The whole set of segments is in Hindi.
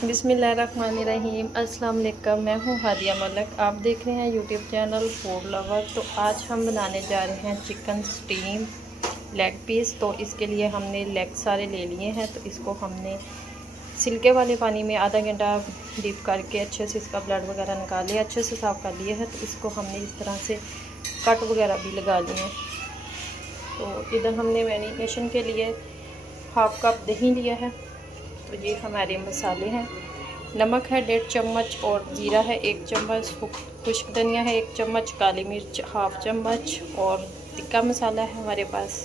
बिस्मिल्लाहिर्रहमानिर्रहीम। अस्सलाम वालेकुम। मैं हूँ हादिया मलिक। आप देख रहे हैं यूट्यूब चैनल फूड लवर। तो आज हम बनाने जा रहे हैं चिकन स्टीम लेग पीस। तो इसके लिए हमने लेग सारे ले लिए हैं। तो इसको हमने सिल्के वाले पानी में आधा घंटा डीप करके अच्छे से इसका ब्लड वगैरह निकाल लिया, अच्छे से साफ़ कर लिया है। तो इसको हमने इस तरह से कट वगैरह भी लगा लिए हैं। तो इधर हमने मैरिनेशन के लिए हाफ़ कप दही लिया है। तो ये हमारे मसाले हैं। नमक है 1.5 चम्मच और ज़ीरा है 1 चम्मच, खुश्क धनिया है 1 चम्मच, काली मिर्च हाफ़ चम्मच और टिक्का मसाला है हमारे पास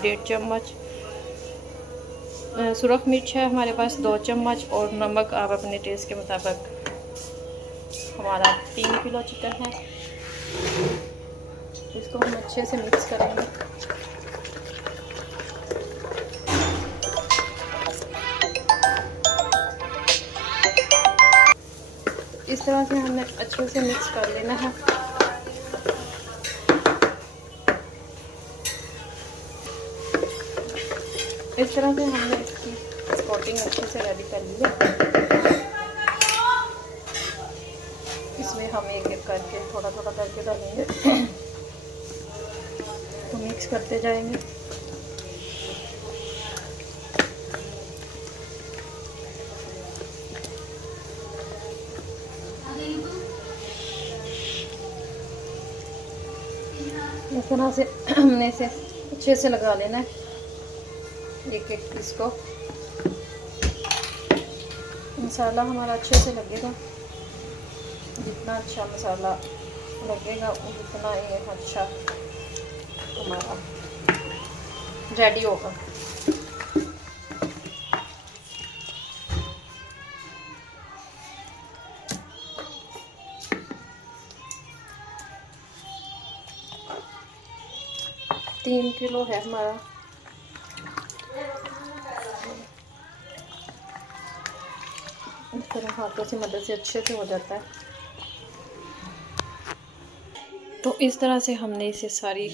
1.5 चम्मच, सुरख मिर्च है हमारे पास 2 चम्मच और नमक आप अपने टेस्ट के मुताबिक। हमारा 3 किलो चिकन है। इसको हम अच्छे से मिक्स करेंगे। इस तरह से हमने अच्छे से मिक्स कर लेना है। इस तरह से हमने इसकी कोटिंग अच्छे से रेडी कर ली है। इसमें हम एक एक करके थोड़ा थोड़ा करके डालेंगे। तो मिक्स करते जाएंगे। इस तरह से हमने इसे अच्छे से लगा लेना है एक एक पीस को। मसाला हमारा अच्छे से लगेगा। जितना अच्छा मसाला लगेगा उतना ये अच्छा हमारा रेडी होगा। तीन किलो है हमारा। इस तरह हाथों से मदद से अच्छे से हो जाता है। तो इस तरह से हमने इसे सारी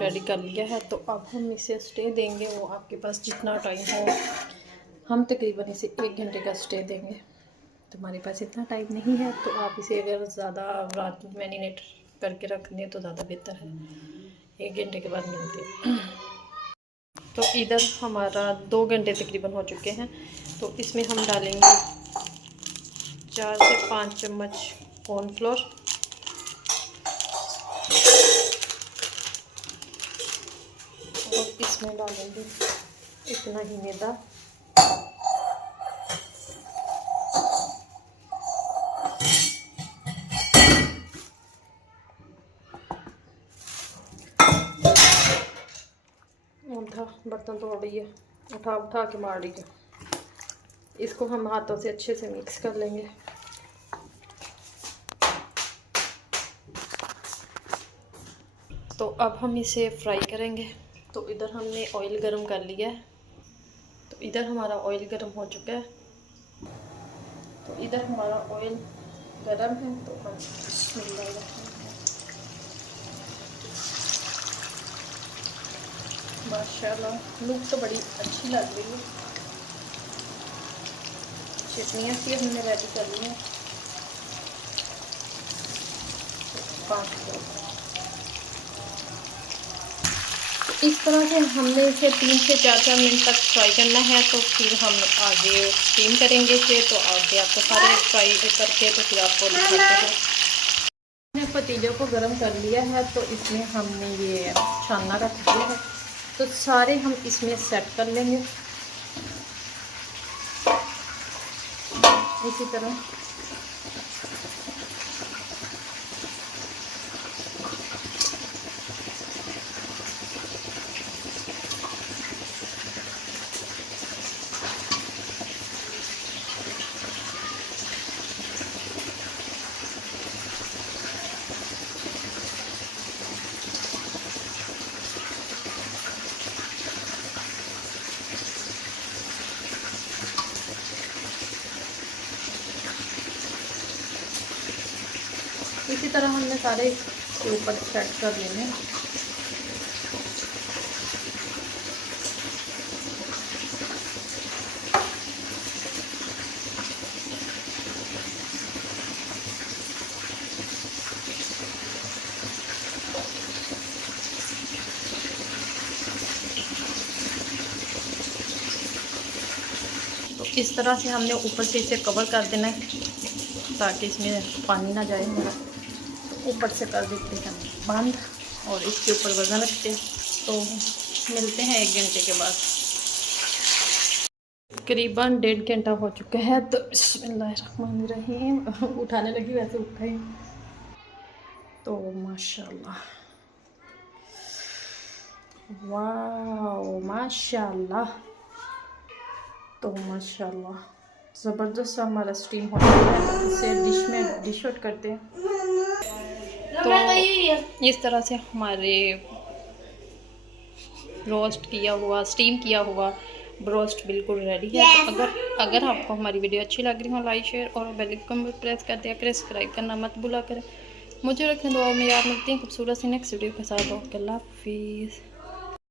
रेडी कर लिया है। तो अब हम इसे स्टे देंगे, वो आपके पास जितना टाइम हो। हम तकरीबन इसे 1 घंटे का स्टे देंगे। तो हमारे पास इतना टाइम नहीं है, तो आप इसे अगर ज़्यादा रात में मैरिनेट करके रख दें तो ज़्यादा बेहतर है। 1 घंटे के बाद मिलते हैं। तो इधर हमारा 2 घंटे तकरीबन हो चुके हैं। तो इसमें हम डालेंगे 4 से 5 चम्मच कॉर्नफ्लोर, और इसमें डालेंगे इतना ही मैदा, बर्तन तोड़ रही है, उठा उठा के मार रही है। इसको हम हाथों से अच्छे से मिक्स कर लेंगे। तो अब हम इसे फ्राई करेंगे। तो इधर हमने ऑयल गरम कर लिया है। तो इधर हमारा ऑयल गरम हो चुका है। तो इधर हमारा ऑयल गरम है। तो हम माशाल्लाह लुक तो बड़ी अच्छी लग रही है। चटनियाँ सी हमने रेडी कर ली हैं 5 किलो। इस तरह से हमने इसे 3 से 4 मिनट तक फ्राई करना है। तो फिर हम आगे स्टीम करेंगे इसे। तो आगे आपको सारे फ्राई करके तो फिर आपको दिखाते हैं। हमने पतीले को गर्म कर लिया है। तो इसमें हमने ये छानना रख दिया है। तो सारे हम इसमें सेट कर लेंगे इसी तरह। इसी तरह हमने सारे के ऊपर सेट कर लेने। इस तरह से हमने ऊपर से इसे कवर कर देना है ताकि इसमें पानी ना जाए हमारा। ऊपर से कर देते हैं बंद और इसके ऊपर वज़न रखते हैं। तो मिलते हैं 1 घंटे के बाद। करीबन 1.5 घंटा हो चुका है। तो बिस्मिल्लाहिर्रहमानिर्रहीम उठाने लगी, वैसे उठा ही। तो माशाल्लाह, वाह माशाल्लाह, तो माशाल्लाह ज़बरदस्त हमारा स्टीम हो गया है। तो इसे डिश आउट करते हैं। तो इस तरह से हमारे रोस्ट किया हुआ, स्टीम किया हुआ ब्रोस्ट बिल्कुल रेडी है। तो अगर आपको हमारी वीडियो अच्छी लग रही हो, लाइक शेयर और बेल आइकन प्रेस कर दिया करें, सब्सक्राइब करना मत भूला करें। मुझे रखें दुआ में। याद मिलती हैं खूबसूरत सी नेक्स्ट वीडियो के साथ। ओके, अल्लाह हाफिज़।